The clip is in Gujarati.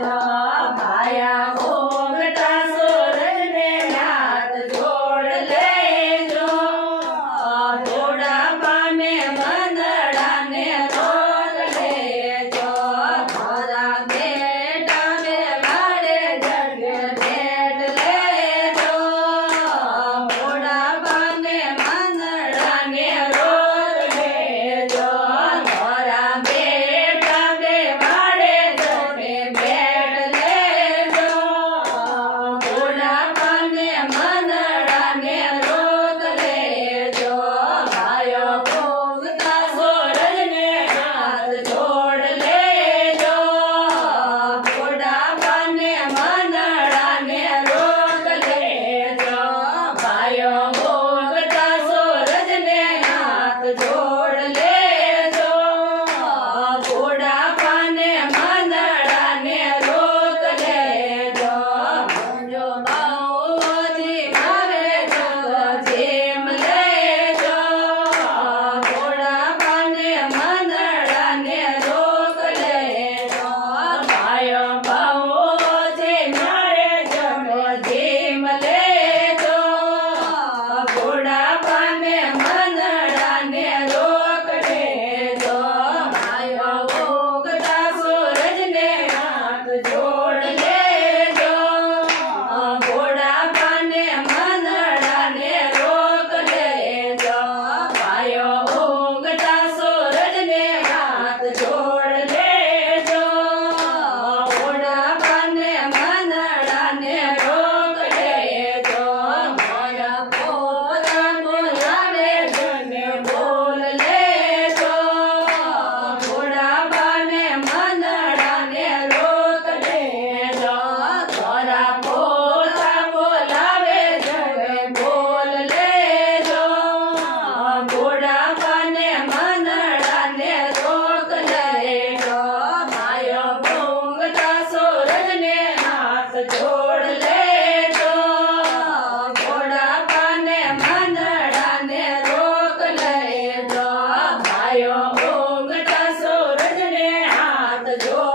લેજો ભાયા ઘૂંઘટા સૂરજને હાથ જોડ લેજો થોડા પાને મંદડાને રોગ લેજો મારા બેટા બે મારે જગ ભેટ લેજો થોડા પાને મંદડાને રોગ લેજો મારા બેટા બે મારે જગ ભેટ લેજો થોડા પાને મંદડાને રોગ લેજો ભાયો ઘૂંઘતા સૂરજને હાથ જોડ લેજો થોડા પાને મંદડાને રોગ લેજો ભાયો ઘૂંઘતા સૂરજને હાથ જોડ લેજો થોડા પાને મંદડાને રોગ લેજો જો બાઉજી મારે જેમ લેજો થોડા પાને મંદડાને રોગ લેજો ભાયો બાઉજી મારે જેમ લેજો થોડા પાને મંદડાને રોગ લેજો ભાયો ઘૂંઘતા સૂરજને હાથ જોડ લેજો થોડા પાને મંદડાને રોગ લેજો ભાયો ઘૂંઘતા સૂરજને હાથ જોડ લેજો થોડા પાને મંદડાને રોગ લેજો મારા પોતા બોલાવે જને બોલ લેજો થોડા પાને મંદડાને રોગ લેજો તારા પોતા બોલાવે જને બોલ લેજો થોડા પાને મંદડાને રોગ લેજો ભાયો ઘૂંઘતા સૂરજને હાથ જોડ લેજો થોડા પાને મંદડાને રોગ લેજો ભાયો ઘૂંઘતા સૂરજને હાથ જોડ